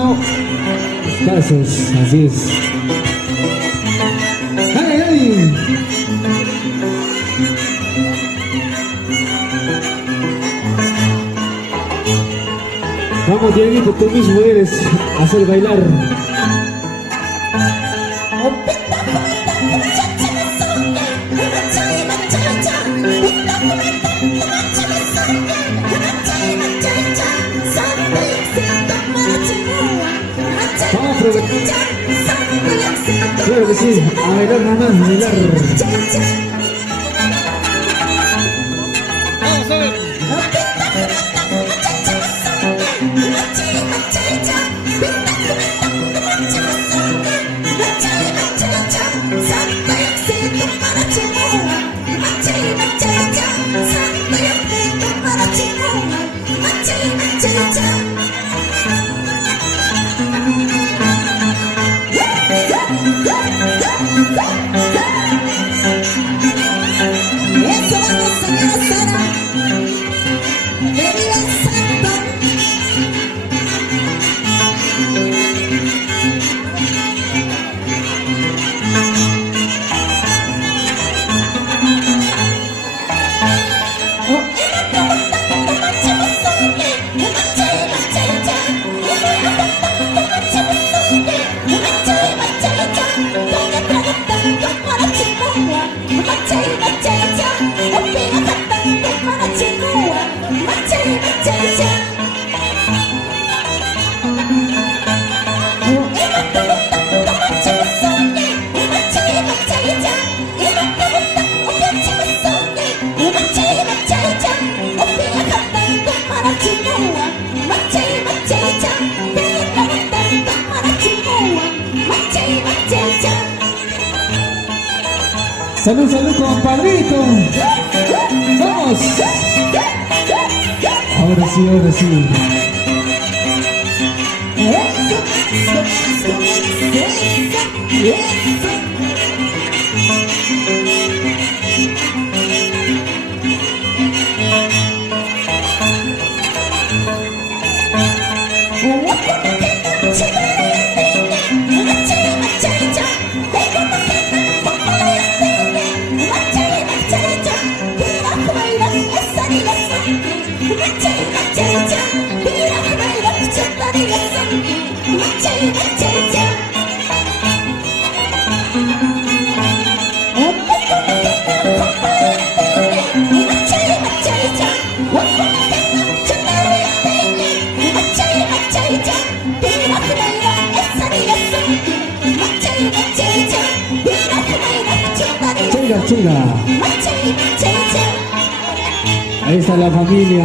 no. Escasos, así es. ¡Ay, ay! Vamos, Dieguito, tú mismo eres a hacer bailar. Vamos, profe. Claro que sí, a bailar nada más, a bailar. Vamos a ver. Salud, salud, compadrito. Vamos. Ahora sí, ahora sí. Chinga, chinga. Ahí está la familia.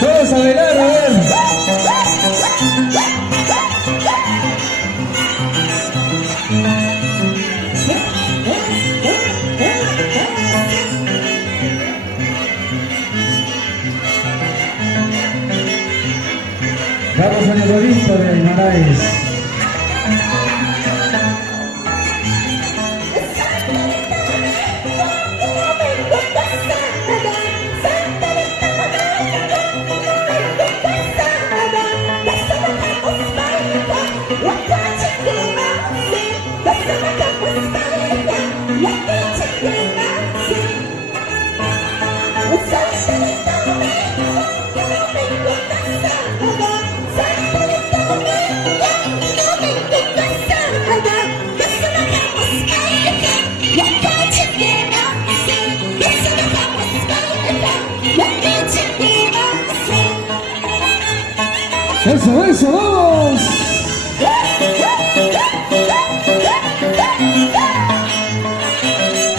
Todos a bailar, a ver. Vamos al rodito de Aymaraes. Eso, eso, vamos.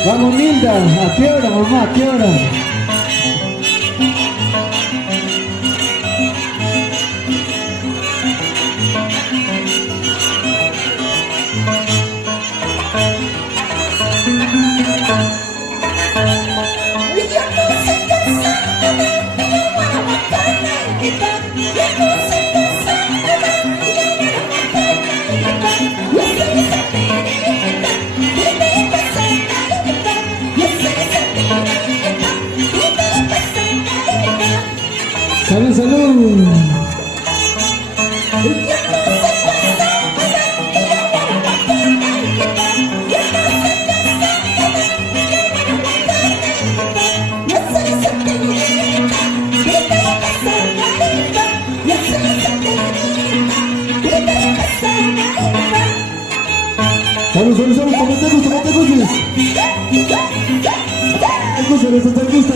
Vamos, Milda. ¿A qué hora, mamá? ¿A qué hora? Salud, salud. Salud, salud, salud, tomate gusto, tomate gusto. Gusto, te gusta.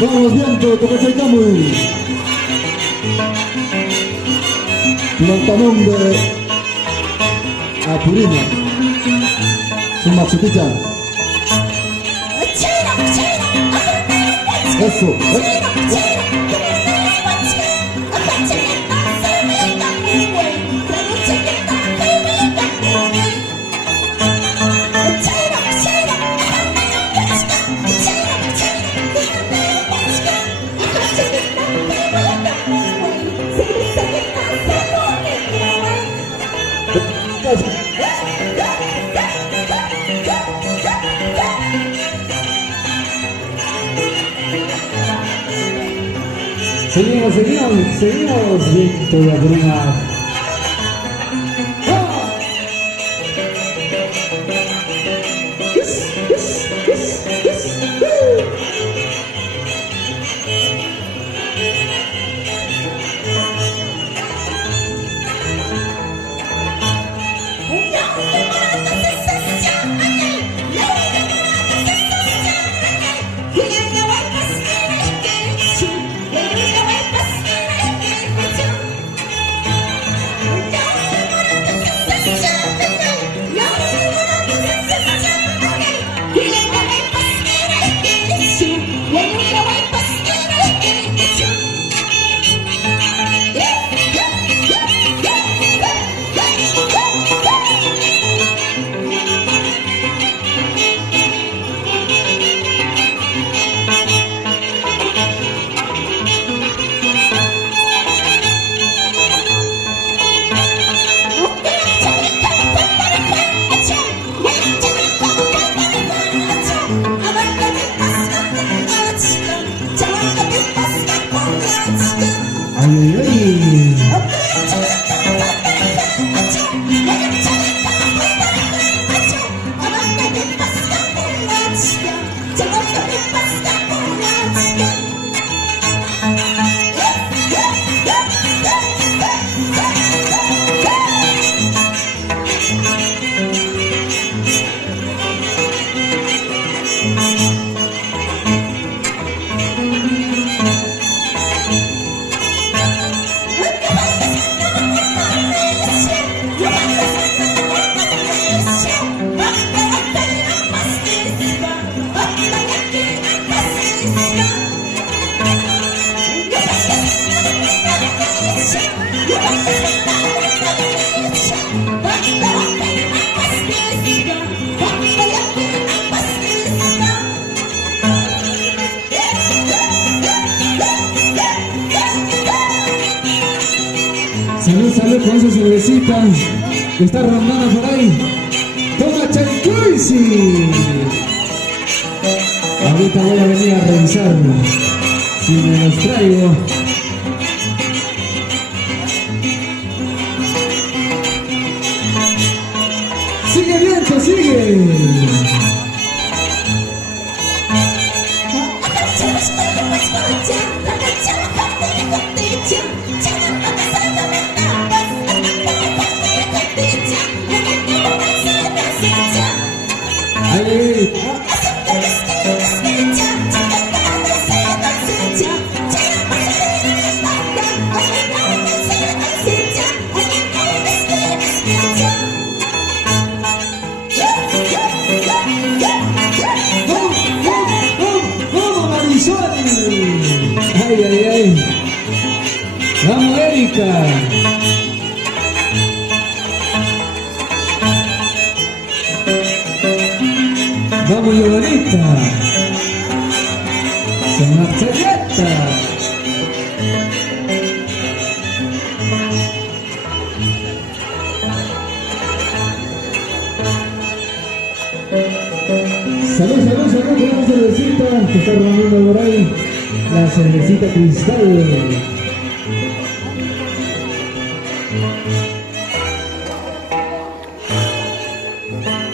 Vamos, viento, te cachacamos. Plantamón de Apurina. Su machutita. Eso, seguimos, Viento de Apurina. Salud, salud con esa cervecita que está rondando por ahí. ¡Toma Chancuisi! Ahorita voy a venir a revisarlo. Si me los traigo. ¡Sigue viento, sigue! Ahí. Ay, ay, ay. Vamos, Erika. Vamos, Giovanita. Se marcha Yeta. Salud, salud, salud, con una cervecita que está rompiendo por ahí. La cervecita Cristal.